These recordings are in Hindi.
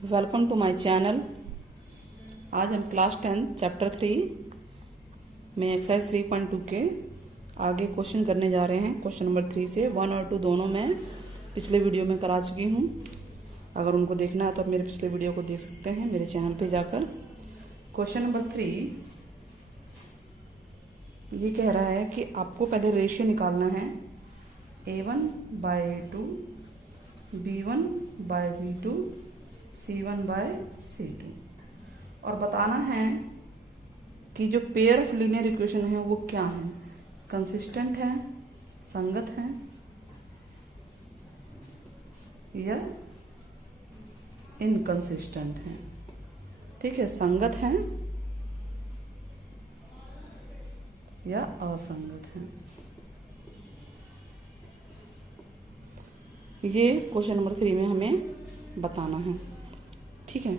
Welcome to my channel. आज हम क्लास 10 चैप्टर 3 में एक्सरसाइज 3.2 के आगे क्वेश्चन करने जा रहे हैं। क्वेश्चन नंबर 3 से 1 और 2 दोनों मैं पिछले वीडियो में करा चुकी हूँ। अगर उनको देखना है तो आप मेरे पिछले वीडियो को देख सकते हैं मेरे चैनल पे जाकर। क्वेश्चन नंबर 3 ये कह रहा है कि आपको पहले रेशियो निकालना है A1/A2, B1/B2, C1/C2 और बताना है कि जो पेयर ऑफ लीनियर इक्वेशन है वो क्या है, कंसिस्टेंट है, संगत है या इनकंसिस्टेंट है। ठीक है, संगत है या असंगत है। ये क्वेश्चन नंबर 3 में हमें बताना है। ठीक है,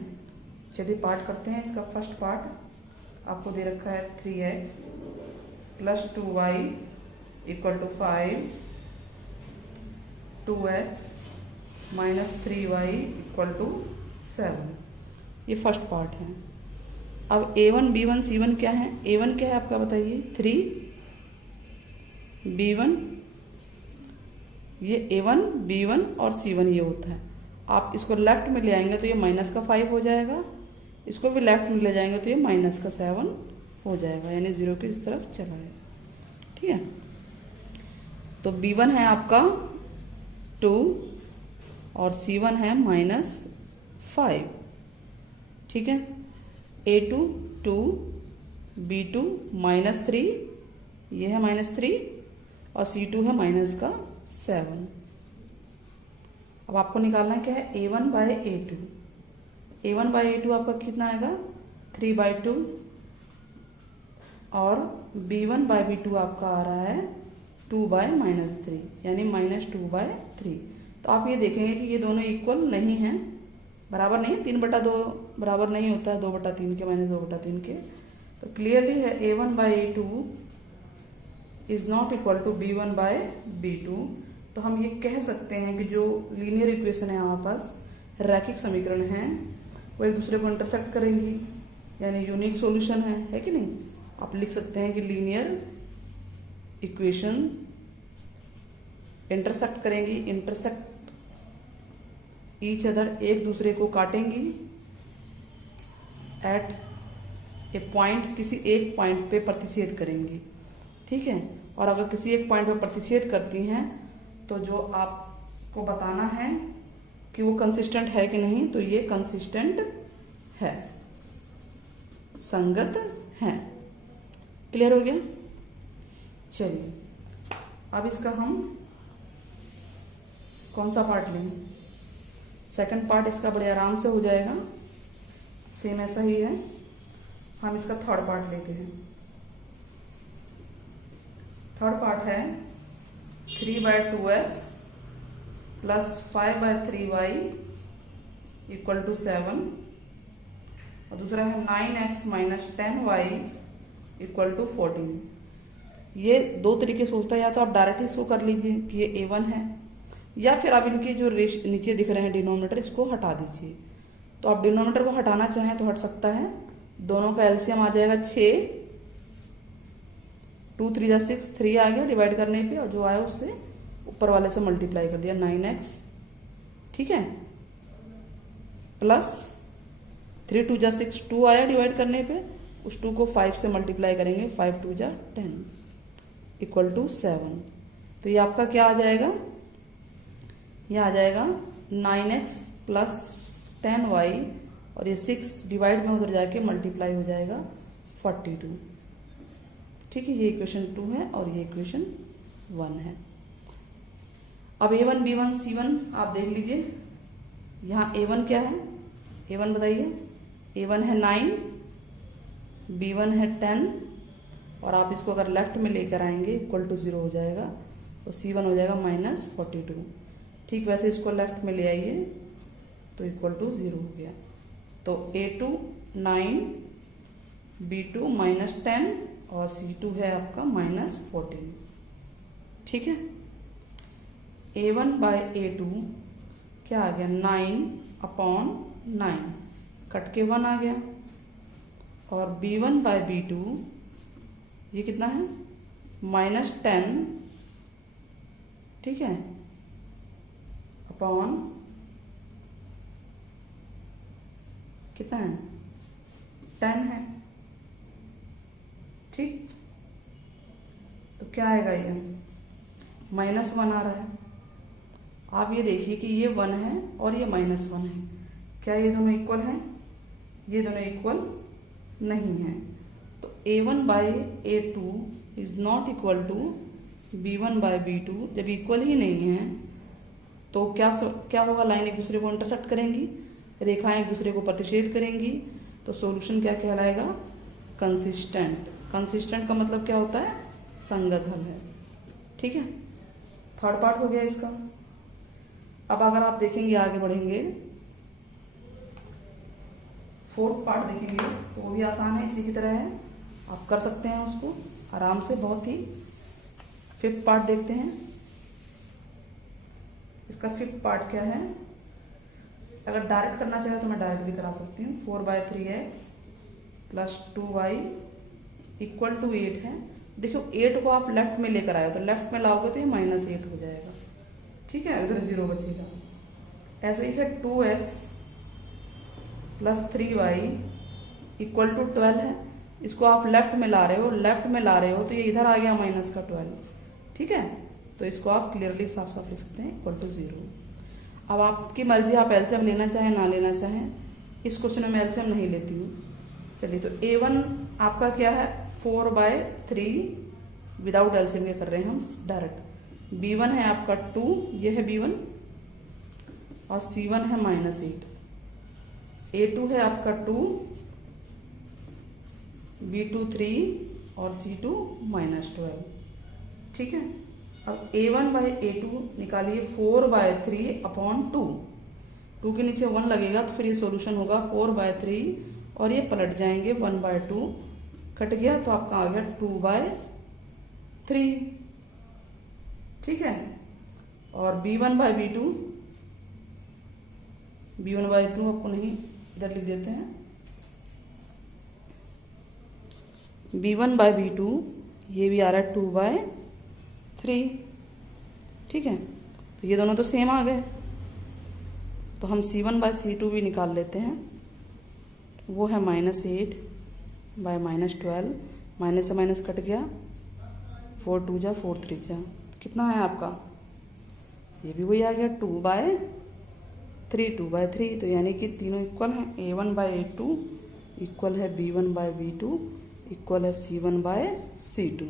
चलिए पार्ट करते हैं। इसका फर्स्ट पार्ट आपको दे रखा है 3x + 2y = 5, 2x - 3y = 7। ये फर्स्ट पार्ट है। अब A1, B1, C1 क्या है? A1 क्या है आपका बताइए? 3, B1, ये A1, B1 और C1 ये होता है। आप इसको लेफ्ट में ले आएंगे तो ये -5 हो जाएगा, इसको भी लेफ्ट में ले जाएंगे तो ये -7 हो जाएगा, यानी 0 की इस तरफ चला है। ठीक है, तो B1 है आपका 2 और C1 है -5। ठीक है, A2 2, B2 -3, ये है -3 और C2 है -7। अब आपको निकालना क्या है? A1/A2। A1/A2 आपका कितना आएगा? 3/2 और B1/B2 आपका आ रहा है 2/-3, यानी -2/3। तो आप ये देखेंगे कि ये दोनों इक्वल नहीं हैं, बराबर नहीं है। 3/2 बराबर नहीं होता है 2/3 के -2/3 के। तो क्लियरली है A1/A2 is not equal to B1/B2। तो हम ये कह सकते हैं कि जो लीनियर इक्वेशन है हमारे पास, रैखिक समीकरण है, वो एक दूसरे को इंटरसेक्ट करेंगी, यानी यूनिक सॉल्यूशन है कि नहीं? आप लिख सकते हैं कि लीनियर इक्वेशन इंटरसेक्ट करेंगी, इंटरसेक्ट ईच अदर, एक दूसरे को काटेंगी एट ए पॉइंट, किसी एक पॉइंट पे प्रतिच्छेद करेंगी। ठीक है, और अगर किसी एक पॉइंट पे प्रतिच्छेद करती हैं तो जो आपको बताना है कि वो कंसिस्टेंट है कि नहीं, तो ये कंसिस्टेंट है, संगत है। क्लियर हो गया? चलिए अब इसका हम कौन सा पार्ट लें? सेकंड पार्ट इसका बड़े आराम से हो जाएगा, सेम ऐसा ही है। हम इसका थर्ड पार्ट लेते हैं। थर्ड पार्ट है 3/2x + 5/3y = 7 और दूसरा है 9x - 10y = 14। ये दो तरीके से होता है, या तो आप डायरेक्ट इसको कर लीजिए कि ये A1 है, या फिर आप इनके जो नीचे दिख रहे हैं डिनोमिनेटर, इसको हटा दीजिए। तो आप डिनोमिनेटर को हटाना चाहें तो हट सकता है। दोनों का एलसीएम आ जाएगा 6, 2 3 = 6, 3 आ गया डिवाइड करने पे, और जो आया उससे ऊपर वाले से मल्टीप्लाई कर दिया 9x। ठीक है, प्लस 3 2 = 6, 2 आया डिवाइड करने पे, उस 2 को 5 से मल्टीप्लाई करेंगे, 5 2 = 10 = 7। तो ये आपका क्या आ जाएगा? ये आ जाएगा 9x + 10y और ये 6 डिवाइड में उधर जाके मल्टीप्लाई हो जाएगा 42। ठीक है, ये इक्वेशन 2 है और ये इक्वेशन 1 है। अब A1 B1 C1 आप देख लीजिए। यहाँ A1 क्या है? A1 बताइए। A1 है 9, B1 है 10 और आप इसको अगर लेफ्ट में लेकर आएंगे =0 हो जाएगा, तो C1 हो जाएगा -42। ठीक वैसे इसको लेफ्ट में ले आइए तो =0 हो गया। तो A2 9, B2 -10 और C2 है आपका -14। ठीक है, A1/A2 क्या आ गया 9/9, कट के 1 आ गया। और B1/B2 ये कितना है -10, ठीक है, अपॉन कितना है 10 है, ठीक। तो क्या आएगा ये -1 आ रहा है। आप ये देखिए कि ये 1 है और ये -1 है, क्या ये दोनों इक्वल हैं? ये दोनों इक्वल नहीं है। तो A1/A2 is not equal to B1/B2। जब इक्वल ही नहीं है तो क्या होगा? लाइन एक दूसरे को इंटरसेक्ट करेंगी, रेखाएं एक दूसरे को प्रतिच्छेद करेंगी, तो सॉल्यूशन क्या कहलाएगा? कंसिस्टेंट। कंसिस्टेंट का मतलब क्या होता है? संगत हल है, ठीक है। थर्ड पार्ट हो गया इसका। अब अगर आप देखेंगे, आगे बढ़ेंगे, फोर्थ पार्ट देखेंगे तो वो भी आसान है, इसी की तरह है, आप कर सकते हैं उसको आराम से, बहुत ही। फिफ्थ पार्ट देखते हैं। इसका फिफ्थ पार्ट क्या है? अगर डायरेक्ट करना चाहे तो मैं डायरेक्ट भी करा सकती हूँ। 4/3x + 2y = 8 है। देखो 8 को आप लेफ्ट में लेकर आए तो लेफ्ट में लाओगे तो ये -8 हो जाएगा, ठीक है, इधर 0 बचेगा। ऐसे ही है 2x + 3y = 12 है। इसको आप लेफ्ट में ला रहे हो तो ये इधर आ गया -12, ठीक है। तो इसको आप क्लियरली साफ साफ लिख सकते हैं =0। अब आपकी मर्जी, आप एलसीएम लेना चाहें ना लेना चाहें। इस क्वेश्चन में मैं एलसीएम नहीं लेती हूँ। चलिए, तो A1 आपका क्या है? 4/3 विदाउट एलसीएम के कर रहे हैं हम डायरेक्ट। B1 है आपका 2, ये है B1, और C1 है -8। A2 है आपका 2, B2 3 और C2 -12, ठीक है। अब A1/A2 निकालिए 4/3/2। 2 के नीचे 1 लगेगा तो फिर ये सॉल्यूशन होगा 4/3, और ये पलट जाएंगे 1/2, कट गया तो आपका आ गया 2/3, ठीक है। और B1/B2 आपको नहीं, इधर लिख देते हैं। B1/B2 ये भी आ रहा है 2/3, ठीक है। तो ये दोनों तो सेम आ गए, तो हम C1/C2 भी निकाल लेते हैं। वो है -8/-12, माइनस से माइनस कट गया, 4 2 जा 4 3 जा, कितना है आपका? ये भी वही आ गया 2/3। तो यानी कि तीनों इक्वल हैं। A1/A2 इक्वल है B1/B2 इक्वल है C1/C2।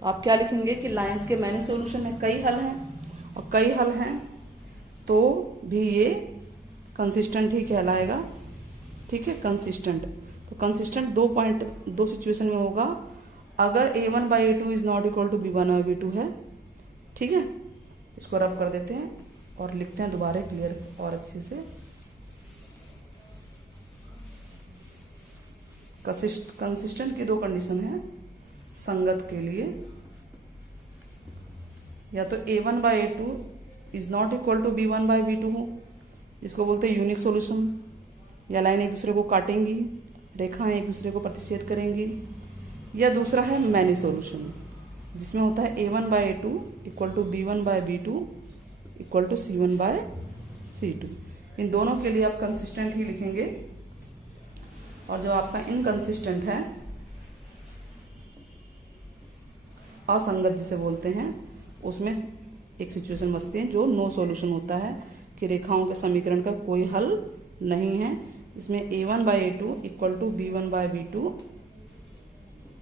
तो आप क्या लिखेंगे कि लाइंस के मैनी सॉल्यूशन में कई हल हैं, और कई हल हैं तो भी ये कंसिस्टेंट ही कहलाएगा, ठीक है, कंसिस्टेंट। तो कंसिस्टेंट 2 सिचुएशन में होगा। अगर A1/A2 is not equal to B1/B2 है, ठीक है। इसको रब कर देते हैं और लिखते हैं दोबारा क्लियर और अच्छे से। कंसिस्टेंट की 2 कंडीशन है संगत के लिए, या तो A1/A2 is not equal to B1/B2 हो, जिसको बोलते हैं यूनिक सॉल्यूशन, या लाइन एक दूसरे को काटेंगी, रेखाएं एक दूसरे को प्रतिच्छेद करेंगी। या दूसरा है मैनी सॉल्यूशन, जिसमें होता है A1/A2 equal to B1/B2 equal to C1/C2। इन दोनों के लिए आप कंसिस्टेंट ही लिखेंगे। और जो आपका इनकंसिस्टेंट है, असंगत जिसे बोलते हैं, उसमें एक सिचुएशन बचती है जो नो सॉल्यूशन होता है, कि रेखाओं के समीकरण का कोई हल नहीं है। इसमें A1/A2 equal to B1/B2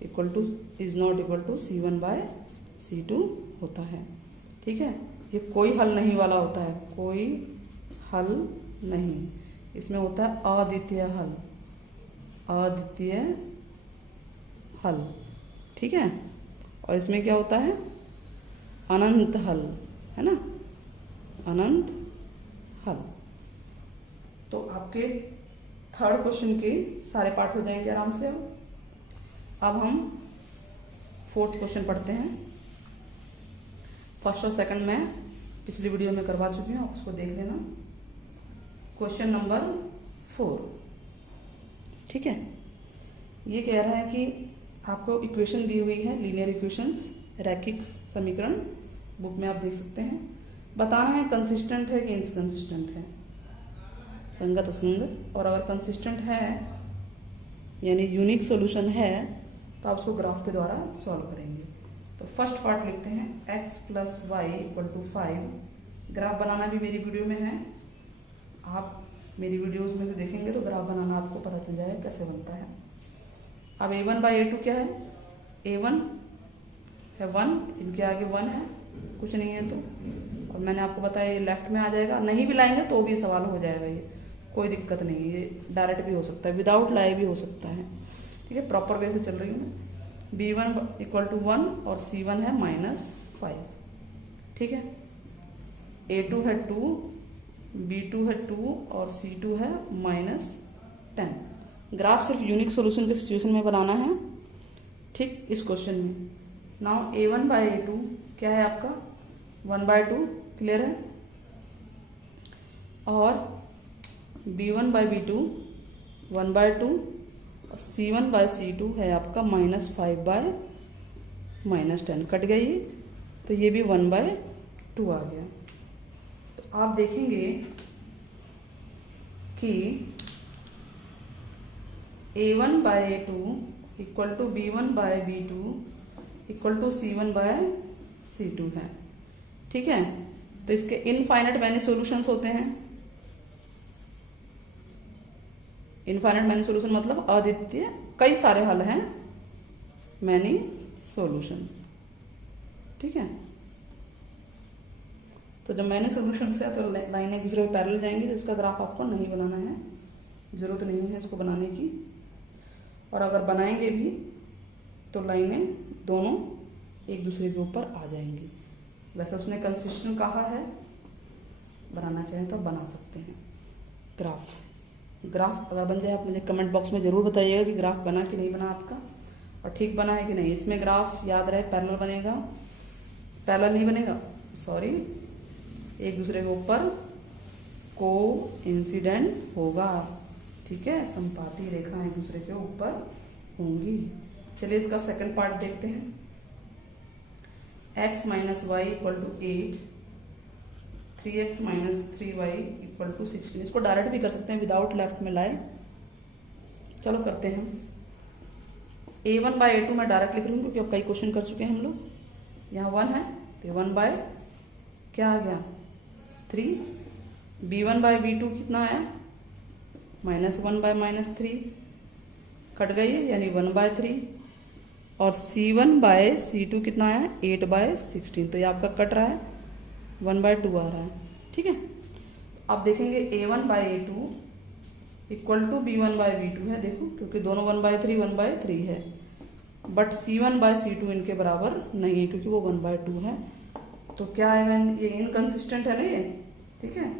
equal to is not equal to C1/C2 होता है, ठीक है। ये कोई हल नहीं वाला होता है, कोई हल नहीं। इसमें होता है अद्वितीय हल, अद्वितीय हल, ठीक है। और इसमें क्या होता है? अनंत हल, है ना, अनंत हल। तो आपके थर्ड क्वेश्चन के सारे पार्ट हो जाएंगे आराम से। अब हम फोर्थ क्वेश्चन पढ़ते हैं। फर्स्ट और सेकंड में पिछली वीडियो में करवा चुकी हूँ, आप उसको देख लेना। Question number 4। ठीक है, ये कह रहा है कि आपको इक्वेशन दी हुई है, लीनियर इक्वेशंस, रैखिक समीकरण, बुक में आप देख सकते हैं। बताना है कंसिस्टेंट है कि इनकंसिस्टेंट है, संगत असंगत। और अगर कंसिस्टेंट है यानी यूनिक सॉल्यूशन है तो आप उसको ग्राफ के द्वारा सॉल्व करेंगे। तो फर्स्ट पार्ट लिखते हैं x + y = 5। ग्राफ बनाना भी मेरी वीडियो में है, आप मेरी वीडियोस में से देखेंगे तो ग्राफ बनाना आपको पता चल जाएगा कैसे बनता है। अब a1/a2 क्या है? a1 है 1, इनके आगे 1 है, कुछ नहीं है तो। और मैंने आपको बताया ये लेफ्ट में आ जाएगा, नहीं भी लाएंगे तो भी सवाल हो जाएगा, ये कोई दिक्कत नहीं है, ये डायरेक्ट भी हो सकता है, विदाउट लाए भी हो सकता है। ठीक है, प्रॉपर वे से चल रही हूँ। b1 = 1 और c1 है -5। ठीक है, a2 है 2, b2 है 2 और c2 है -10। ग्राफ सिर्फ यूनिक सॉल्यूशन के सिचुएशन में बनाना है। ठीक, इस क्वेश्चन में नाउ a1/a2 क्या है आपका? 1/2, क्लियर है। और b1/b2 1/2 और c1/c2 है आपका -5/10। कट गया ये, तो ये भी 1/2 आ गया। तो आप देखेंगे कि a1/a2 = b1/b2 = c1/c2 है। ठीक है, तो इसके इनफाइनाइट मैनी सॉल्यूशंस होते हैं। इनफाइनाइट मैनी सॉल्यूशन मतलब अद्वितीय, कई सारे हल हैं, मैनी सॉल्यूशन। ठीक है, तो जब मैनी सॉल्यूशन है तो लाइनें एक दूसरे के पैरेलल जाएंगी, तो इसका ग्राफ आपको नहीं बनाना है, जरूरत नहीं है इसको बनाने की। और अगर बनाएंगे भी तो लाइनें दोनों एक दूसरे के ऊपर आ जाएंगी। वैसे उसने कंसिस्टेंट कहा है, बनाना चाहें तो बना सकते हैं ग्राफ अगर बन जाए आप मुझे कमेंट बॉक्स में ज़रूर बताइएगा कि ग्राफ बना कि नहीं बना आपका, और ठीक बना है कि नहीं। इसमें ग्राफ याद रहे पैरेलल बनेगा, पैरेलल नहीं बनेगा, सॉरी, एक दूसरे के ऊपर कोइंसिडेंट होगा। ठीक है, संपाती रेखा एक दूसरे के ऊपर होंगी। चलिए इसका सेकंड पार्ट देखते हैं। x - y = 8, 3x - 3y = 16। इसको डायरेक्ट भी कर सकते हैं विदाउट लेफ्ट में लाए। चलो करते हैं। a1/a2 मैं डायरेक्ट लिख रही हूँ क्योंकि अब कई क्वेश्चन कर चुके हैं हम लोग। यहाँ 1 है तो 1/ क्या आ गया 3। b1/b2 कितना आया -1/-3, कट गई है यानी 1/3। और c1/c2 कितना आया 8/16, तो ये आपका कट रहा है 1/2 आ रहा है। ठीक है, अब देखेंगे a1/a2 = b1/b2 है, देखो क्योंकि दोनों 1/3 1/3 है, बट c1/c2 इनके बराबर नहीं है क्योंकि वो 1/2 है। तो क्या आएगा, ये इनकंसिस्टेंट है ना ये। ठीक है,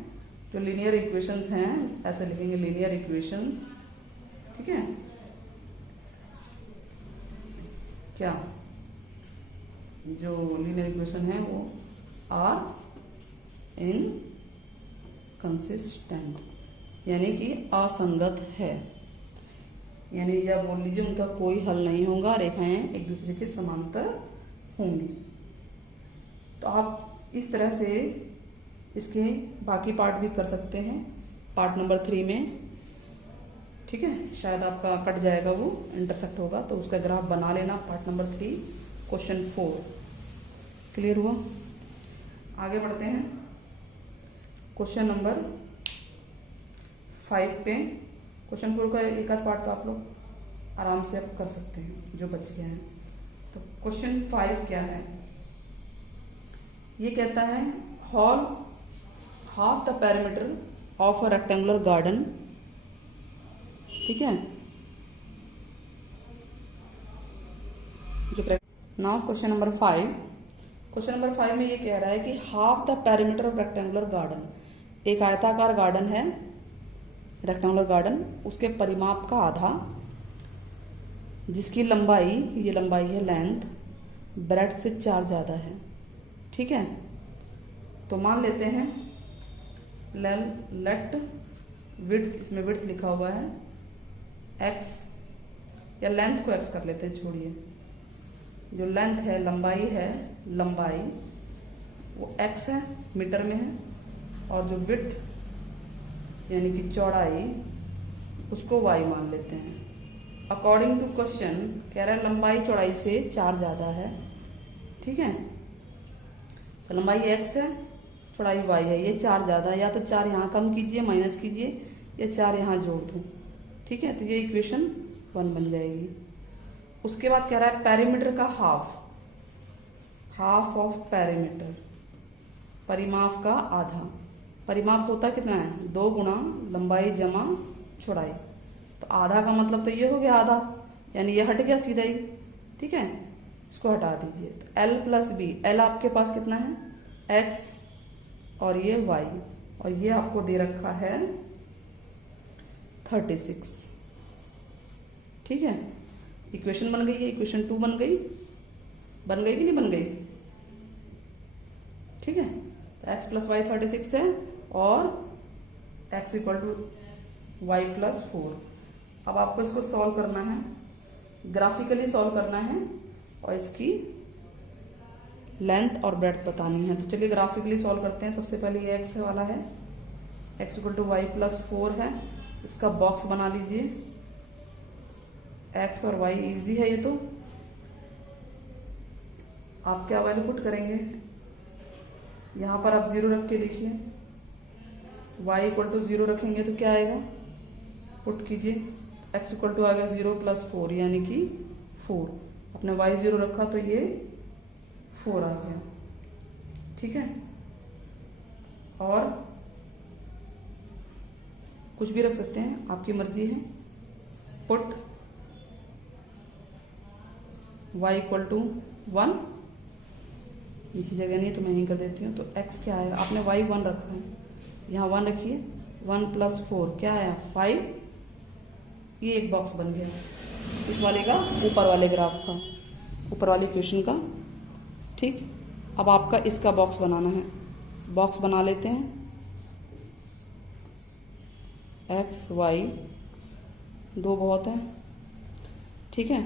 जो लीनियर इक्वेशंस हैं ऐसे लिखेंगे, लीनियर इक्वेशंस। ठीक है, क्या जो लीनियर इक्वेशन है वो आर इनकंसिस्टेंट, यानी कि असंगत है, यानी या बोल लीजिए उनका कोई हल नहीं होगा, रेखाएं एक दूसरे के समांतर होंगी। तो आप इस तरह से इसके बाकी पार्ट भी कर सकते हैं पार्ट नंबर 3 में। ठीक है, शायद आपका कट जाएगा, वो इंटरसेक्ट होगा, तो उसका ग्राफ बना लेना पार्ट नंबर 3 क्वेश्चन 4। क्लियर हुआ? आगे बढ़ते हैं क्वेश्चन नंबर 5 पे। क्वेश्चन 4 का एक आध पार्ट तो आप लोग आराम से आप कर सकते हैं जो बच गया है। तो क्वेश्चन 5 क्या है, ये कहता है half the perimeter of a rectangular garden। ठीक है, जो now question number 5। Question number 5 में ये कह रहा है कि half the perimeter of rectangular garden, एक आयताकार गार्डन है, रेक्टेंगुलर गार्डन, उसके परिमाप का आधा, जिसकी लंबाई, ये लंबाई है लेंथ, ब्रेड्थ से 4 ज़्यादा है। ठीक है, तो मान लेते हैं लेट विड्थ, इसमें विड्थ लिखा हुआ है x, या लेंथ को x कर लेते हैं, छोड़िए, जो लेंथ है, लंबाई है, लंबाई वो x है, मीटर में है, और जो विड्थ यानी कि चौड़ाई उसको y मान लेते हैं। अकॉर्डिंग टू क्वेश्चन कह रहा है लंबाई चौड़ाई से 4 ज़्यादा है, ठीक है। तो लंबाई x है, चौड़ाई y है, ये 4 ज़्यादा है, या तो 4 यहाँ कम कीजिए, माइनस कीजिए, या 4 यहाँ जोड़ दूँ, ठीक है। तो ये इक्वेशन 1 बन जाएगी। उसके बाद कह रहा है पेरीमीटर का हाफ ऑफ पेरीमीटर, परिमाप का आधा। परिमाप होता कितना है, 2 गुना लंबाई जमा चौड़ाई, तो आधा का मतलब तो ये हो गया आधा, यानी ये हट गया सीधा ही, ठीक है। इसको हटा दीजिए, तो L प्लस बी, L आपके पास कितना है, x, और ये y, और ये आपको दे रखा है 36, ठीक है। इक्वेशन बन गई है, इक्वेशन 2 बन गई कि नहीं बन गई, ठीक है। तो x प्लस वाई 36 है, और x equal to y plus 4। अब आपको इसको सॉल्व करना है, ग्राफिकली सॉल्व करना है, और इसकी लेंथ और ब्रेड्थ बतानी है। तो चलिए ग्राफिकली सॉल्व करते हैं। सबसे पहले ये x वाला है, x equal to y plus 4 है, इसका बॉक्स बना लीजिए। x और y इजी है ये, तो आप क्या वैल्यू पुट करेंगे, यहाँ पर आप 0 रख के देखिए, y इक्वल टू 0 रखेंगे तो क्या आएगा, पुट कीजिए, x इक्वल टू आ गया 0 प्लस 4 यानी कि 4, अपने y 0 रखा तो ये 4 आ गया, ठीक है। और कुछ भी रख सकते हैं, आपकी मर्जी है। पुट y इक्वल टू 1, नीचे जगह नहीं तो मैं यहीं कर देती हूँ। तो x क्या आएगा, आपने y 1 रखा है, यहाँ 1 रखिए, 1 प्लस 4 क्या आया 5, ये एक बॉक्स बन गया इस वाले का, ऊपर वाले ग्राफ का, ऊपर वाली इक्वेशन का, ठीक। अब आपका इसका बॉक्स बनाना है, बॉक्स बना लेते हैं, x y 2 बहुत है, ठीक है।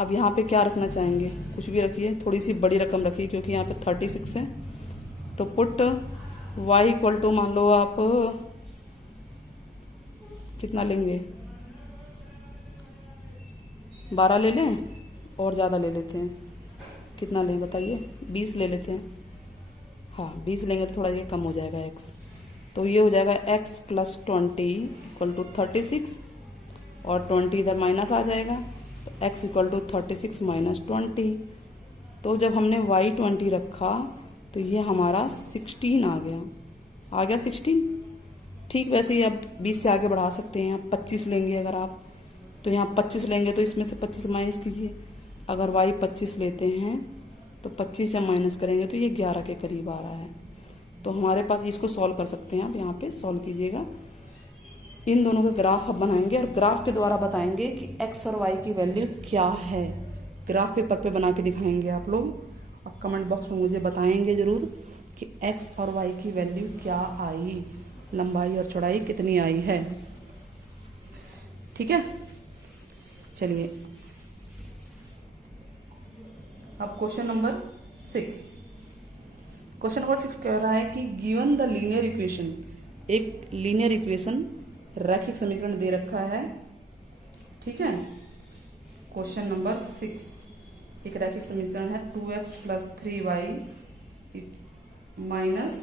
अब यहाँ पे क्या रखना चाहेंगे, कुछ भी रखिए, थोड़ी सी बड़ी रकम रखिए क्योंकि यहाँ पे 36 है। तो पुट y इक्वल टू, मान लो आप कितना लेंगे, 12 ले लें और ज़्यादा ले लेते हैं, कितना लें बताइए, 20 ले लेते हैं, हाँ 20 लेंगे तो थोड़ा ये कम हो जाएगा x, तो ये हो जाएगा x प्लस 20 इक्वल टू 36, और 20 इधर माइनस आ जाएगा, तो x इक्वल टू 36 माइनस 20। तो जब हमने y 20 रखा तो ये हमारा 16 आ गया 16, ठीक। वैसे ही आप 20 से आगे बढ़ा सकते हैं, आप 25 लेंगे अगर आप, तो यहाँ 25 लेंगे तो इसमें से 25 माइनस कीजिए, अगर y 25 लेते हैं तो 25 जब माइनस करेंगे तो ये 11 के करीब आ रहा है। तो हमारे पास इसको सॉल्व कर सकते हैं, आप यहाँ पे सॉल्व कीजिएगा। इन दोनों के ग्राफ आप बनाएंगे और ग्राफ के द्वारा बताएंगे कि x और y की वैल्यू क्या है, ग्राफ पेपर पे बना के दिखाएंगे आप लोग, और कमेंट बॉक्स में मुझे बताएंगे ज़रूर कि x और y की वैल्यू क्या आई, लंबाई और चौड़ाई कितनी आई है, ठीक है। चलिए अब क्वेश्चन नंबर 6। क्वेश्चन नंबर 6 कह रहा है कि गिवन द लीनियर इक्वेशन, एक लीनियर इक्वेशन रैखिक समीकरण दे रखा है, ठीक है। क्वेश्चन नंबर 6 एक रैखिक समीकरण है, 2x plus 3y minus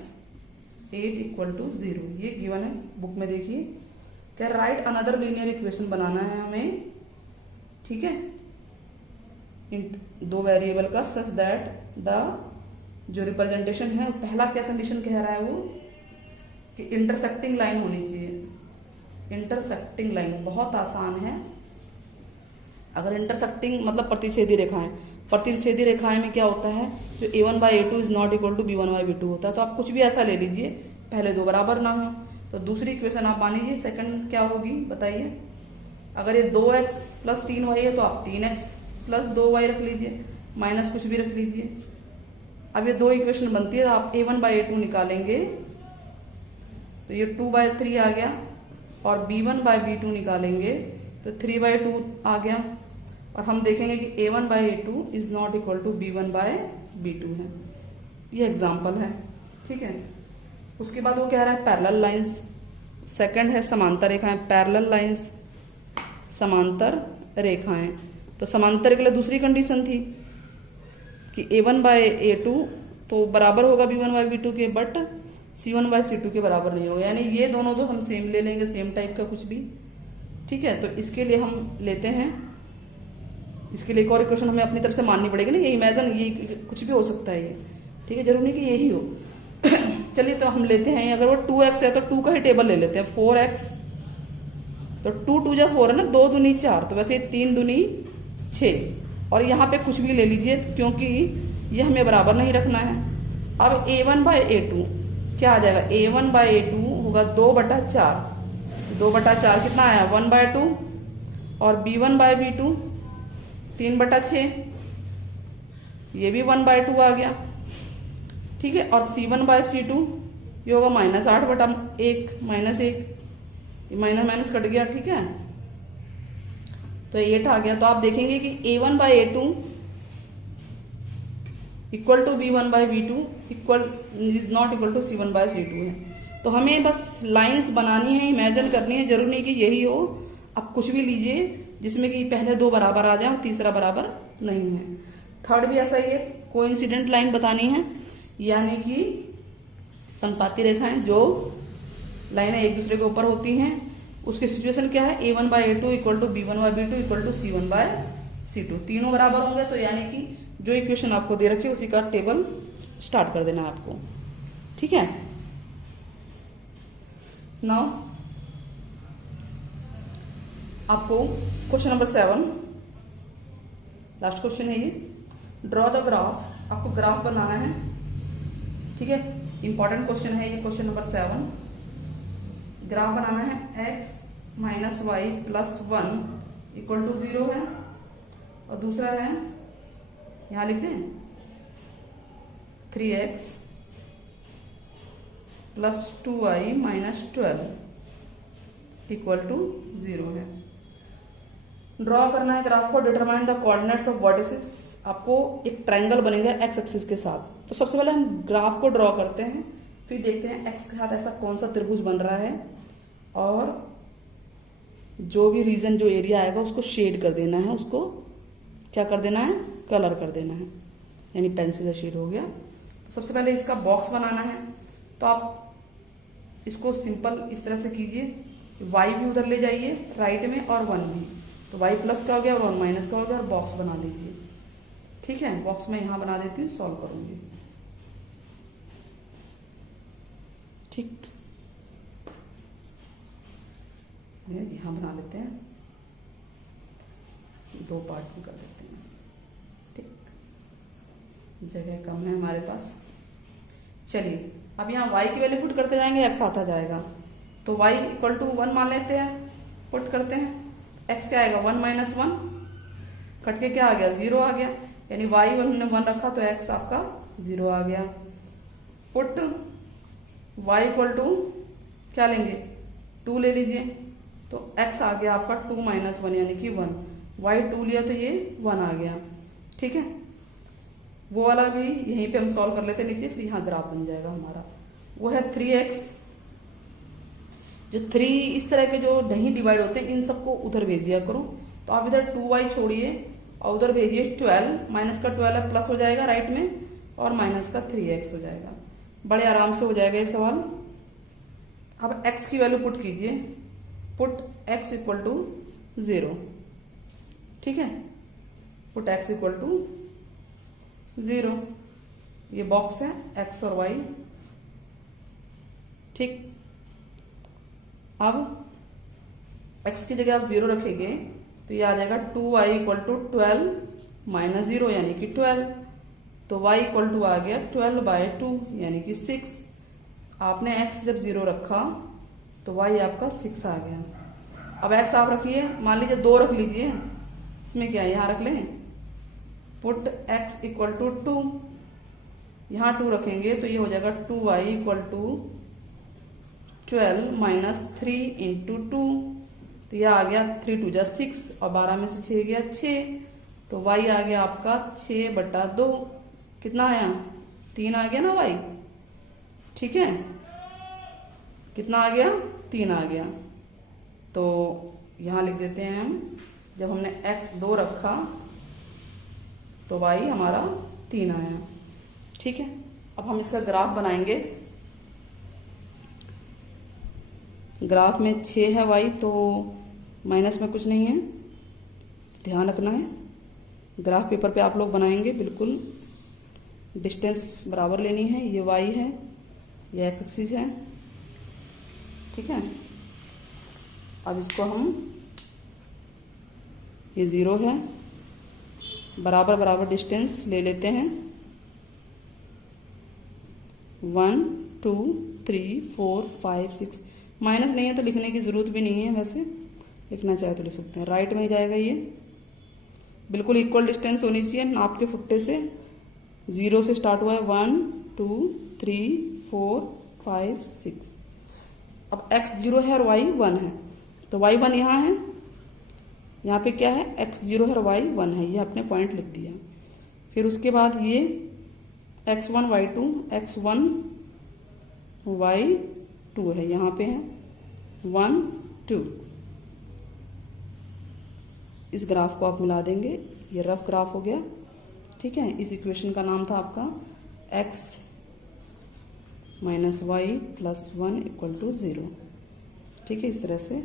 8 equal to 0, ये गिवन है, बुक में देखिए। क्या राइट अनदर लीनियर इक्वेशन बनाना है हमें, ठीक है, इन 2 वेरिएबल का, सच दैट द जो रिप्रेजेंटेशन है, पहला क्या कंडीशन कह रहा है वो कि इंटरसेक्टिंग लाइन होनी चाहिए। इंटरसेक्टिंग लाइन बहुत आसान है, अगर इंटरसेक्टिंग मतलब प्रतिच्छेदी रेखाएं, प्रतिच्छेदी रेखाएं में क्या होता है, जो a1/a2 is not equal to b1/b2 होता है। तो आप कुछ भी ऐसा ले लीजिए, पहले 2 बराबर ना हो। तो दूसरी इक्वेशन आप मानिए, सेकंड क्या होगी बताइए, अगर ये 2x प्लस 3y है तो आप 3x प्लस 2y रख लीजिए, माइनस कुछ भी रख लीजिए। अब ये 2 इक्वेशन बनती है, तो आप a1/a2 निकालेंगे तो ये 2/3 आ गया, और b1/b2 निकालेंगे तो 3/2 आ गया, और हम देखेंगे कि a1/a2 is not equal to b1/b2 है। ये एग्जाम्पल है, ठीक है। उसके बाद वो कह रहा है पैरेलल लाइंस, सेकंड है समांतर रेखाएं, पैरेलल लाइंस समांतर रेखाएं। तो समांतर के लिए दूसरी कंडीशन थी कि a1/a2 तो बराबर होगा b1/b2 के, बट c1/c2 के बराबर नहीं होगा, यानी ये दोनों तो हम सेम ले लेंगे, सेम टाइप का कुछ भी, ठीक है। तो इसके लिए हम लेते हैं, इसके लिए एक और इक्वेशन हमें अपनी तरफ से माननी पड़ेगी ना, ये इमेजिन, ये कुछ भी हो सकता है ये, ठीक है, जरूरी नहीं कि यही हो। चलिए तो हम लेते हैं, अगर वो 2x है तो 2 का ही टेबल ले लेते हैं, 4x, तो 2 2 जा 4 है ना, 2 दूनी 4, तो वैसे 3 दूनी 6, और यहाँ पे कुछ भी ले लीजिए क्योंकि ये हमें बराबर नहीं रखना है। अब a1/a2 क्या आ जाएगा, a1/a2 होगा 2/4, 2/4 कितना आया 1/2, और b1/b2 3/6, ये भी 1/2 आ गया, ठीक है। और c1/c2 ये होगा -8/1, -1, माइनस माइनस कट गया, ठीक है, तो 8 आ गया। तो आप देखेंगे कि a1/a2 equal to b1/b2 equal is not equal to c1/c2 है। तो हमें बस लाइंस बनानी है, इमेजिन करनी है, जरूरी नहीं कि यही हो, आप कुछ भी लीजिए जिसमें कि पहले 2 बराबर आ जाए और तीसरा बराबर नहीं है। थर्ड भी ऐसा ही है, कोइंसिडेंट लाइन बतानी है, यानी कि संपाती रेखाएं जो लाइनें एक दूसरे के ऊपर होती हैं, उसकी सिचुएशन क्या है, a1/a2 equal to b1/b2 equal to c1/c2, तीनों बराबर होंगे। तो यानी कि जो इक्वेशन आपको दे रखी है उसी का टेबल स्टार्ट कर देना है आपको, ठीक है। नाउ आपको क्वेश्चन नंबर 7, लास्ट क्वेश्चन है ये, ड्रॉ द ग्राफ, आपको ग्राफ बनाना है, ठीक है, इंपॉर्टेंट क्वेश्चन है ये, क्वेश्चन नंबर 7। ग्राफ बनाना है x - y + 1 इक्वल टू 0 है, और दूसरा है, यहां लिखते हैं 3x + 2y - 12 इक्वल टू 0 है। ड्रॉ करना है ग्राफ को, determine the coordinates of vertices, आपको एक ट्रायंगल बनेगा x एक्सिस के साथ। तो सबसे पहले हम ग्राफ को ड्रॉ करते हैं, फिर देखते हैं x के साथ ऐसा कौन सा त्रिभुज बन रहा है, और जो भी रीजन, जो एरिया आएगा उसको शेड कर देना है, उसको क्या कर देना है, कलर कर देना है, यानी पेंसिल शेड हो गया। तो सबसे पहले इसका बॉक्स बनाना है, तो आप इसको सिंपल इस तरह से कीजिए, y भी उधर ले जाइए राइट में और 1 भी, तो y प्लस का हो गया और 1 माइनस का हो गया, और बॉक्स बना लीजिए, ठीक है। बॉक्स में यहां बना देती हूँ, सॉल्व करूंगी, ठीक, यहां बना लेते हैं, 2 पार्ट में कर देते हैं, ठीक, जगह कम है हमारे पास। चलिए अब यहाँ y की वैल्यू पुट करते जाएंगे, x आता जाएगा, तो y इक्वल टू 1 मान लेते हैं, पुट करते हैं, x क्या आएगा 1 - 1 कट के क्या आ गया 0 आ गया, यानी y हमने 1 रखा तो x आपका 0 आ गया। पुट y इक्वल टू क्या लेंगे 2 ले लीजिए, तो x आ गया आपका 2 - 1 यानी कि 1, y 2 लिया तो ये 1 आ गया, ठीक है। वो वाला भी यहीं पे हम सॉल्व कर लेते नीचे, फिर यहाँ ग्राफ बन जाएगा हमारा। वो है 3x, जो 3 इस तरह के जो नहीं डिवाइड होते हैं इन सबको उधर भेज दिया करो, तो आप इधर 2y छोड़िए और उधर भेजिए 12, माइनस का 12 है, प्लस हो जाएगा राइट में, और माइनस का 3x हो जाएगा, बड़े आराम से हो जाएगा ये सवाल। अब x की वैल्यू पुट कीजिए, पुट x इक्वल टू 0, ठीक है, पुट x इक्वल टू 0, ये बॉक्स है x और y, ठीक। अब x की जगह आप 0 रखेंगे तो ये आ जाएगा 2y इक्वल टू 12 - 0 यानी कि 12, तो y इक्वल टू आ गया 12/2 यानी कि 6। आपने x जब 0 रखा तो y आपका 6 आ गया। अब x आप रखिए, मान लीजिए 2 रख लीजिए, इसमें क्या है यहाँ रख लें, पुट x इक्वल टू 2, यहाँ 2 रखेंगे तो ये हो जाएगा 2y equal to 12 minus 3 into 2, तो यह आ गया 3 2 जा 6 और 12 में से 6 गया 6, तो y आ गया आपका 6/2। कितना आया? 3 आ गया ना y, ठीक है। कितना आ गया? 3 आ गया। तो यहाँ लिख देते हैं हम, जब हमने x 2 रखा तो y हमारा 3 आया, ठीक है। अब हम इसका ग्राफ बनाएंगे। ग्राफ में 6 है y, तो माइनस में कुछ नहीं है, ध्यान रखना है। ग्राफ पेपर पे आप लोग बनाएंगे, बिल्कुल डिस्टेंस बराबर लेनी है। ये y है, ये x एक्सिस है, ठीक है। अब इसको हम, ये 0 है, बराबर बराबर डिस्टेंस ले लेते हैं। 1 2 3 4 5 6, माइनस नहीं है तो लिखने की ज़रूरत भी नहीं है, वैसे लिखना चाहे तो लिख सकते हैं। राइट में ही जाएगा ये, बिल्कुल इक्वल डिस्टेंस होनी चाहिए नाप के फुट्टे से। 0 से स्टार्ट हुआ है, 1 2 3 4 5 6। अब x 0 है और y 1 है, तो y 1 यहाँ है, यहाँ पे क्या है, x 0 है और y 1 है, ये आपने पॉइंट लिख दिया। फिर उसके बाद ये x 1 y 2, x 1 y 2 है, यहाँ पे है 1 2। इस ग्राफ को आप मिला देंगे, ये रफ ग्राफ हो गया, ठीक है। इस इक्वेशन का नाम था आपका x minus y plus 1 equal to 0, ठीक है। इस तरह से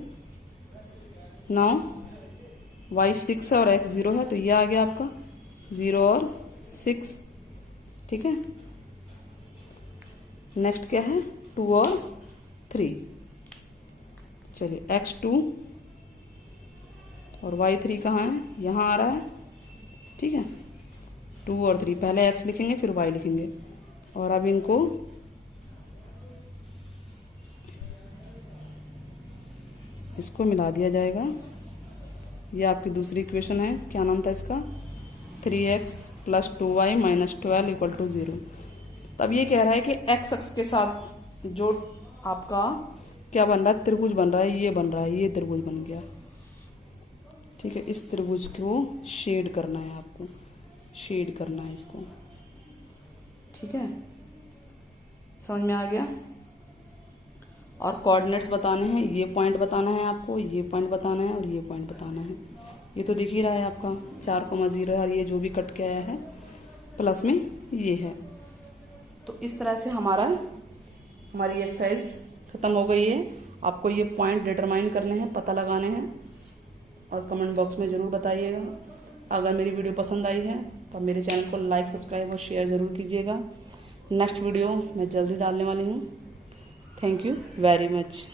नाउ y 6 है और x 0 है, तो ये आ गया आपका 0 और 6, ठीक है। नेक्स्ट क्या है, 2 और 3। चलिए x 2 और y 3 कहाँ है, यहाँ आ रहा है, ठीक है। 2 और 3, पहले x लिखेंगे फिर y लिखेंगे, और अब इनको इसको मिला दिया जाएगा। ये आपकी दूसरी इक्वेशन है, क्या नाम था इसका, 3x plus 2y minus 12 equal to 0। तब ये कह रहा है कि x अक्ष के साथ जो आपका क्या बन रहा है, त्रिभुज बन रहा है, ये बन रहा है, ये त्रिभुज बन गया, ठीक है। इस त्रिभुज को शेड करना है, आपको शेड करना है इसको, ठीक है। समझ में आ गया। और कोऑर्डिनेट्स बताने हैं, ये पॉइंट बताना है आपको, ये पॉइंट बताना है और ये पॉइंट बताना है। ये तो दिख ही रहा है आपका 4,0 है, और ये जो भी कट के आया है प्लस में ये है। तो इस तरह से हमारी एक्सरसाइज ख़त्म हो गई है। आपको ये पॉइंट डिटरमाइन करने हैं, पता लगाने हैं, और कमेंट बॉक्स में ज़रूर बताइएगा। अगर मेरी वीडियो पसंद आई है तो मेरे चैनल को लाइक, सब्सक्राइब और शेयर ज़रूर कीजिएगा। नेक्स्ट वीडियो मैं जल्दी डालने वाली हूँ। Thank you very much.